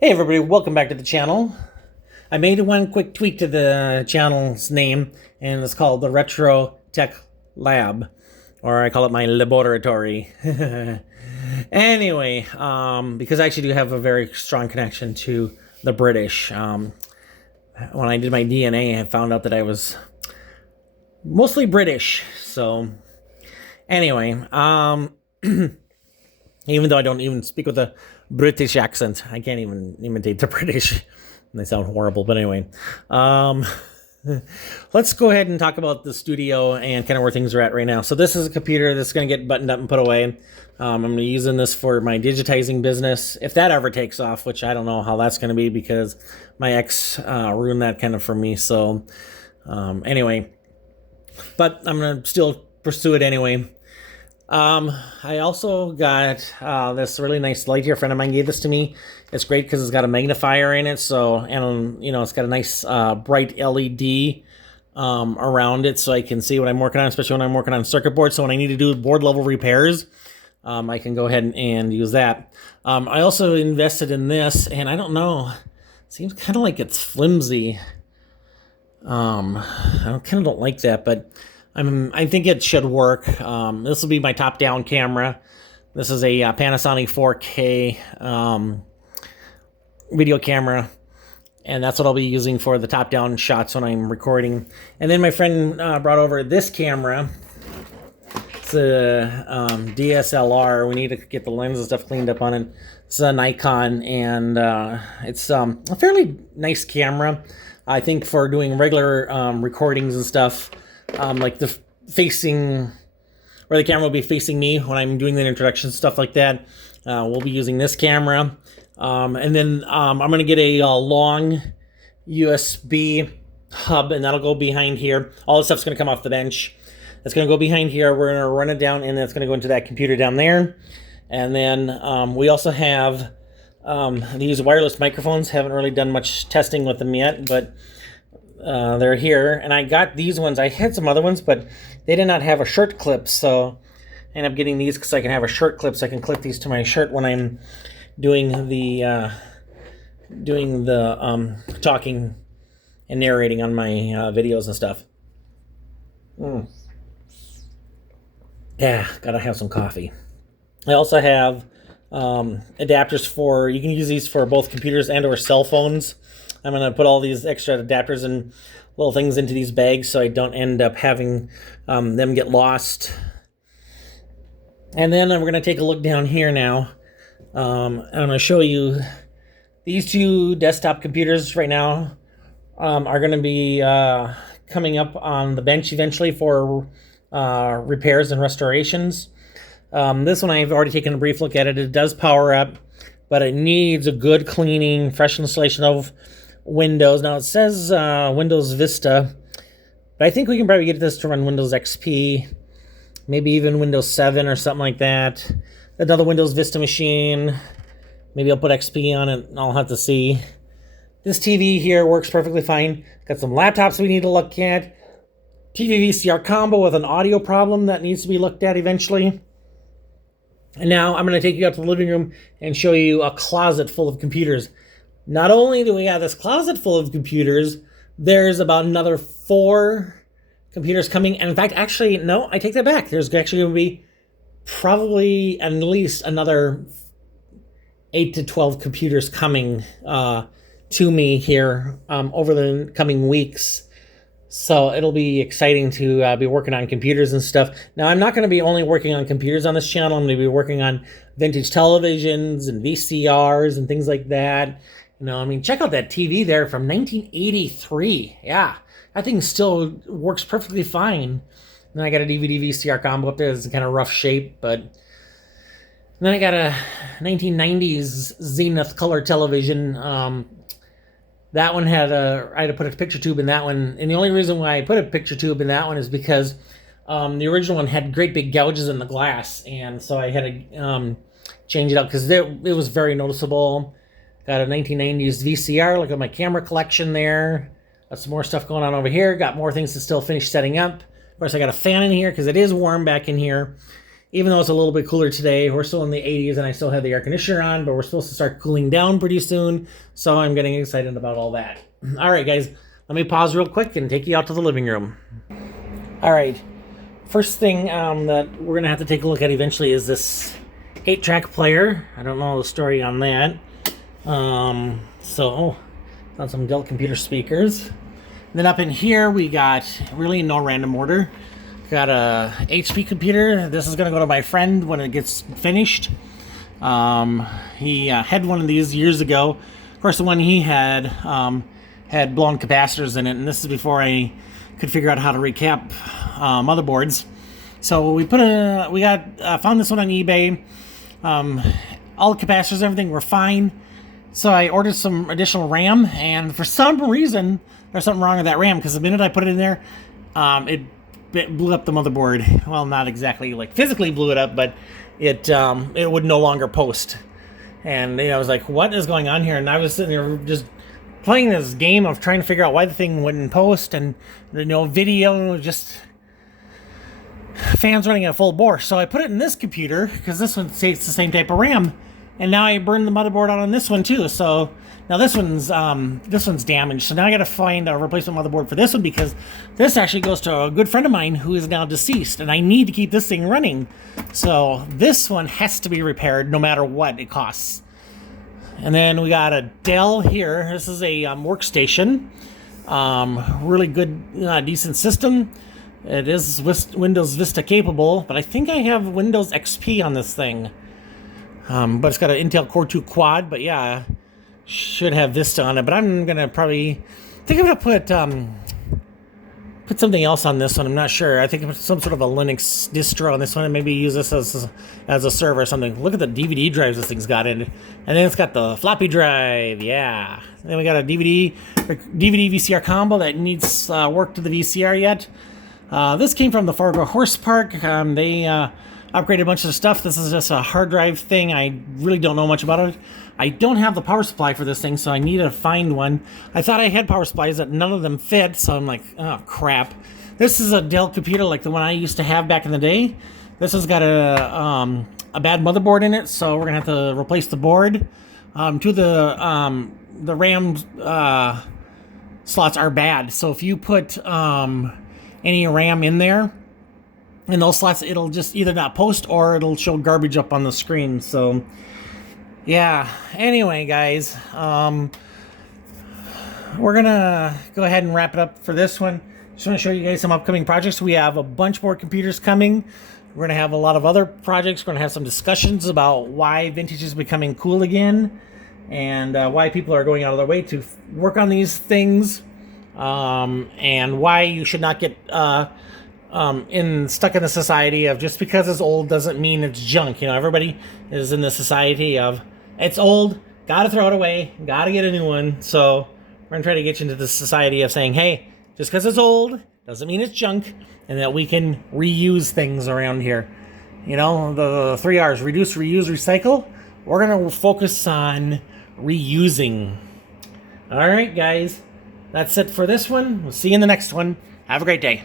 Hey everybody, welcome back to the channel. I made one quick tweak to the channel's name, and it's called the Retro Tech Lab, or I call it my laboratory. Anyway, because I actually do have a very strong connection to the British. When I did my DNA, I found out that I was mostly British. So, anyway, even though I don't even speak with a British accent, I can't even imitate the British. They sound horrible, but anyway. Let's go ahead and talk about the studio and kind of where things are at right now. So this is a computer that's going to get buttoned up and put away. I'm going to be using this for my digitizing business, if that ever takes off, which I don't know how that's going to be because my ex ruined that kind of for me. So anyway, but I'm going to still pursue it anyway. I also got this really nice light here. A friend of mine gave this to me. It's great because it's got a magnifier in it. So, and it's got a nice bright LED around it, so I can see what I'm working on, especially when I'm working on circuit boards. So when I need to do board level repairs, I can go ahead and use that. I also invested in this, and I don't know, it seems kind of like it's flimsy. I kind of don't like that, but I think it should work. This will be my top-down camera. This is a Panasonic 4K video camera, and that's what I'll be using for the top-down shots when I'm recording. And then my friend brought over this camera. It's a DSLR. We need to get the lens and stuff cleaned up on it. It's a Nikon, and it's a fairly nice camera. I think for doing regular recordings and stuff, like the facing, where the camera will be facing me when I'm doing the introduction, stuff like that. We'll be using this camera. And then I'm going to get a long USB hub, and that'll go behind here. All this stuff's going to come off the bench. It's going to go behind here. We're going to run it down, and then it's going to go into that computer down there. And then we also have these wireless microphones. Haven't really done much testing with them yet, but they're here. And I got these ones. I had some other ones, but they did not have a shirt clip, so I ended up getting these because I can have a shirt clip, so I can clip these to my shirt when I'm doing the talking and narrating on my videos and stuff. Yeah, gotta have some coffee. I also have adapters for, you can use these for both computers and or cell phones. I'm going to put all these extra adapters and little things into these bags so I don't end up having them get lost. And then we're going to take a look down here now. I'm going to show you these two desktop computers right now are going to be coming up on the bench eventually for repairs and restorations. This one I've already taken a brief look at it. It does power up, but it needs a good cleaning, fresh installation of Windows. Now it says Windows Vista, but I think we can probably get this to run Windows XP, maybe even Windows 7 or something like that. Another Windows Vista machine. Maybe I'll put XP on it, I'll have to see. This TV here works perfectly fine. Got some laptops we need to look at. TV VCR combo with an audio problem that needs to be looked at eventually. And now I'm going to take you out to the living room and show you a closet full of computers. Not only do we have this closet full of computers, there's about another 4 computers coming. And in fact, actually, no, I take that back. There's actually going to be probably at least another 8 to 12 computers coming to me here over the coming weeks. So it'll be exciting to be working on computers and stuff. Now, I'm not going to be only working on computers on this channel. I'm going to be working on vintage televisions and VCRs and things like that. Check out that TV there from 1983. Yeah, that thing still works perfectly fine. And then I got a DVD VCR combo up there. It's kind of rough shape, but... And then I got a 1990s Zenith color television. That one had I had to put a picture tube in that one. And the only reason why I put a picture tube in that one is because the original one had great big gouges in the glass. And so I had to change it out because it was very noticeable. Got a 1990s VCR. Look at my camera collection there. Got some more stuff going on over here. Got more things to still finish setting up. Of course, I got a fan in here because it is warm back in here. even though it's a little bit cooler today. We're still in the 80s and I still have the air conditioner on, but we're supposed to start cooling down pretty soon. So I'm getting excited about all that. All right, guys, let me pause real quick and take you out to the living room. All right, first thing that we're going to have to take a look at eventually is this 8-track player. I don't know the story on that. Got some Dell computer speakers. And then up in here, we got really no random order. Got a HP computer. This is going to go to my friend when it gets finished. He had one of these years ago. Of course, the one he had had blown capacitors in it, and this is before I could figure out how to recap motherboards. So we found this one on eBay. All the capacitors, everything were fine. So I ordered some additional RAM, and for some reason, there's something wrong with that RAM, because the minute I put it in there, it blew up the motherboard. Well, not exactly like physically blew it up, but it would no longer post. And I was like, what is going on here? And I was sitting there just playing this game of trying to figure out why the thing wouldn't post, and video, just fans running at full bore. So I put it in this computer because this one takes the same type of RAM, and now I burned the motherboard out on this one too. So now this one's damaged. So now I got to find a replacement motherboard for this one, because this actually goes to a good friend of mine who is now deceased, and I need to keep this thing running. So this one has to be repaired no matter what it costs. And then we got a Dell here. This is a workstation. Really good, decent system. It is Windows Vista capable, but I think I have Windows XP on this thing. But it's got an Intel Core 2 quad, but yeah, should have Vista on it. But I'm gonna I'm gonna put something else on this one. I'm not sure. I think it's some sort of a Linux distro on this one, and maybe use this as a server or something. Look at the DVD drives this thing's got in it. And then it's got the floppy drive, yeah. And then we got a DVD VCR combo that needs work to the VCR yet. This came from the Fargo Horse Park. They upgraded a bunch of stuff. This is just a hard drive thing. I really don't know much about it. I don't have the power supply for this thing, so I need to find one. I thought I had power supplies, that none of them fit, so I'm like, oh crap. This is a Dell computer like the one I used to have back in the day. This has got a bad motherboard in it, so we're gonna have to replace the board. The RAM slots are bad, so if you put any RAM in there, in those slots, it'll just either not post or it'll show garbage up on the screen. So yeah, anyway guys, we're gonna go ahead and wrap it up for this one. Just want to show you guys some upcoming projects. We have a bunch more computers coming. We're gonna have a lot of other projects. We're gonna have some discussions about why vintage is becoming cool again, and why people are going out of their way to work on these things, and why you should not get stuck in the society of just because it's old doesn't mean it's junk. Everybody is in the society of it's old, gotta throw it away, gotta get a new one. So we're gonna try to get you into the society of saying, hey, just because it's old doesn't mean it's junk, and that we can reuse things around here. The 3 R's: reduce, reuse, recycle. We're gonna focus on reusing. All right, guys, that's it for this one. We'll see you in the next one. Have a great day.